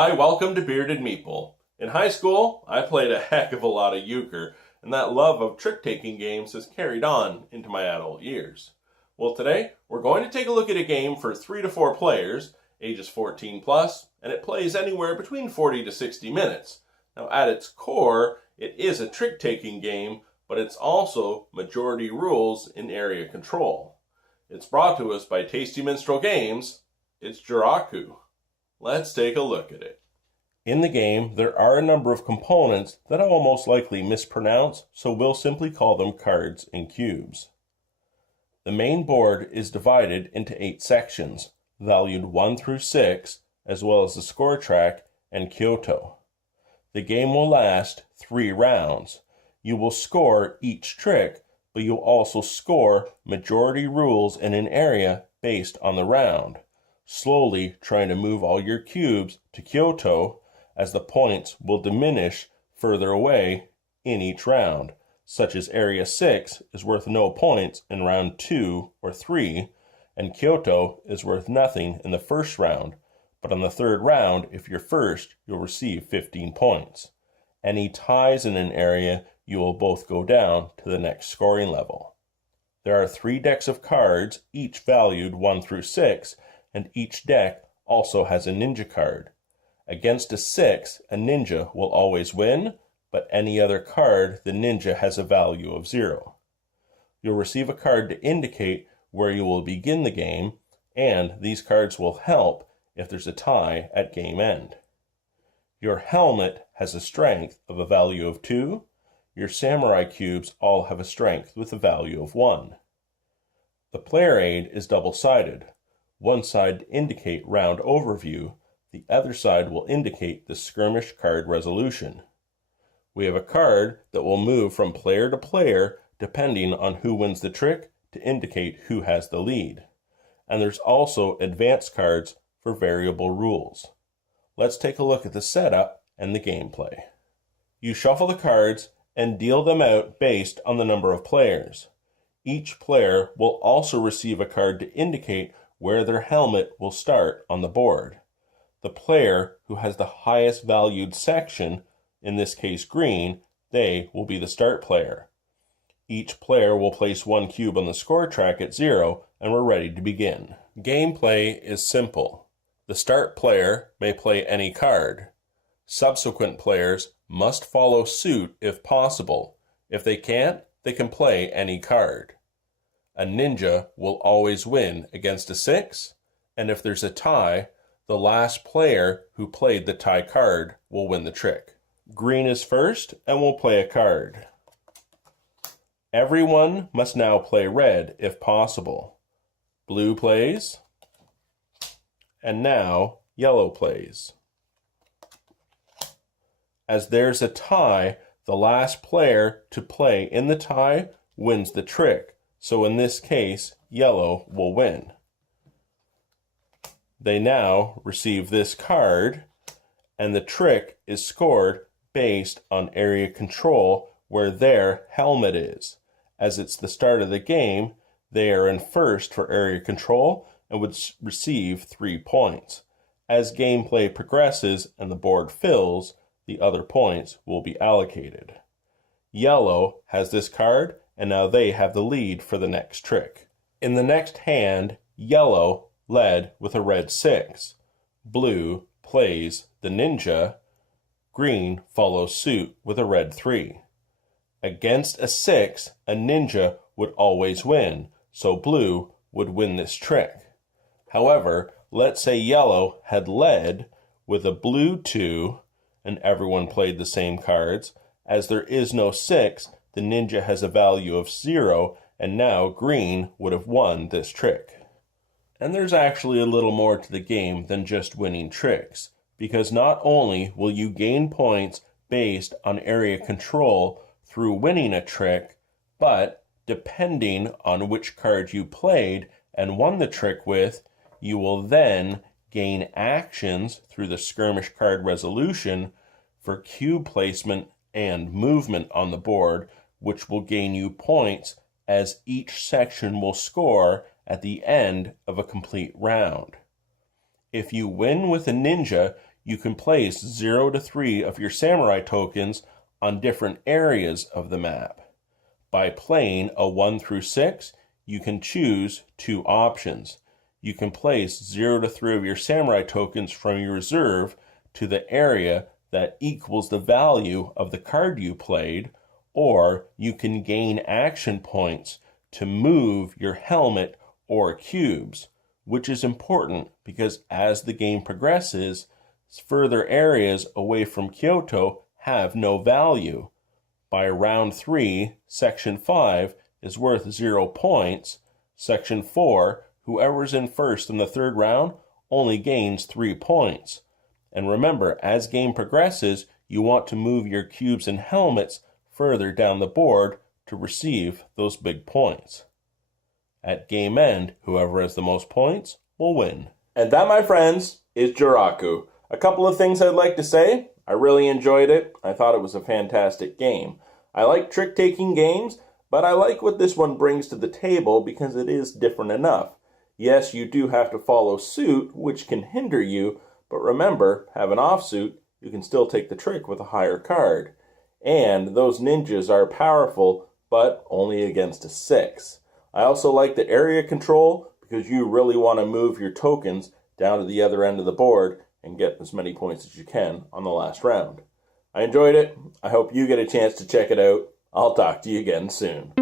Hi, welcome to Bearded Meeple. In high school, I played a heck of a lot of euchre, and that love of trick-taking games has carried on into my adult years. Well, today, we're going to take a look at a game for 3 to 4 players, ages 14 plus, and it plays anywhere between 40 to 60 minutes. Now, at its core, it is a trick-taking game, but it's also majority rules in area control. It's brought to us by Tasty Minstrel Games. It's Joraku. Let's take a look at it. In the game, there are a number of components that I will most likely mispronounce, so we'll simply call them cards and cubes. The main board is divided into 8 sections, valued 1 through 6, as well as the score track and Kyoto. The game will last 3 rounds. You will score each trick, but you'll also score majority rules in an area based on the round, slowly trying to move all your cubes to Kyoto, as the points will diminish further away in each round, such as Area 6 is worth no points in round 2 or 3, and Kyoto is worth nothing in the first round, but on the third round, if you're first, you'll receive 15 points. Any ties in an area, you will both go down to the next scoring level. There are 3 decks of cards, each valued 1 through 6, and each deck also has a ninja card. Against a 6, a ninja will always win, but any other card, the ninja has a value of 0. You'll receive a card to indicate where you will begin the game, and these cards will help if there's a tie at game end. Your helmet has a strength of a value of 2. Your samurai cubes all have a strength with a value of 1. The player aid is double-sided. One side to indicate round overview, the other side will indicate the skirmish card resolution. We have a card that will move from player to player depending on who wins the trick to indicate who has the lead. And there's also advanced cards for variable rules. Let's take a look at the setup and the gameplay. You shuffle the cards and deal them out based on the number of players. Each player will also receive a card to indicate where their helmet will start on the board. The player who has the highest valued section, in this case green, they will be the start player. Each player will place 1 cube on the score track at 0, and we're ready to begin. Gameplay is simple. The start player may play any card. Subsequent players must follow suit if possible. If they can't, they can play any card. A ninja will always win against a 6, and if there's a tie, the last player who played the tie card will win the trick. Green is first and will play a card. Everyone must now play red if possible. Blue plays, and now yellow plays. As there's a tie, the last player to play in the tie wins the trick. So in this case, yellow will win. They now receive this card, and the trick is scored based on area control where their helmet is. As it's the start of the game, they are in first for area control and would receive 3 points. As gameplay progresses and the board fills, the other points will be allocated. Yellow has this card, and now they have the lead for the next trick. In the next hand, yellow led with a red 6. Blue plays the ninja. Green follows suit with a red 3. Against a 6, a ninja would always win, so blue would win this trick. However, let's say yellow had led with a blue 2, and everyone played the same cards. As there is no 6, the ninja has a value of 0, and now green would have won this trick. And there's actually a little more to the game than just winning tricks, because not only will you gain points based on area control through winning a trick, but depending on which card you played and won the trick with, you will then gain actions through the skirmish card resolution for cube placement and movement on the board, which will gain you points as each section will score at the end of a complete round. If you win with a ninja, you can place 0 to 3 of your samurai tokens on different areas of the map. By playing a 1 through 6, you can choose 2 options. You can place 0 to 3 of your samurai tokens from your reserve to the area that equals the value of the card you played, or you can gain action points to move your helmet or cubes, which is important because as the game progresses, further areas away from Kyoto have no value. By round 3, section 5 is worth 0 points. Section 4, whoever's in first in the third round only gains 3 points. And remember, as game progresses, you want to move your cubes and helmets further down the board to receive those big points. At game end, whoever has the most points will win. And that, my friends, is Joraku. A couple of things I'd like to say. I really enjoyed it. I thought it was a fantastic game. I like trick-taking games, but I like what this one brings to the table because it is different enough. Yes, you do have to follow suit, which can hinder you, but remember, have an offsuit, you can still take the trick with a higher card. And those ninjas are powerful, but only against a 6. I also like the area control because you really want to move your tokens down to the other end of the board and get as many points as you can on the last round. I enjoyed it. I hope you get a chance to check it out. I'll talk to you again soon.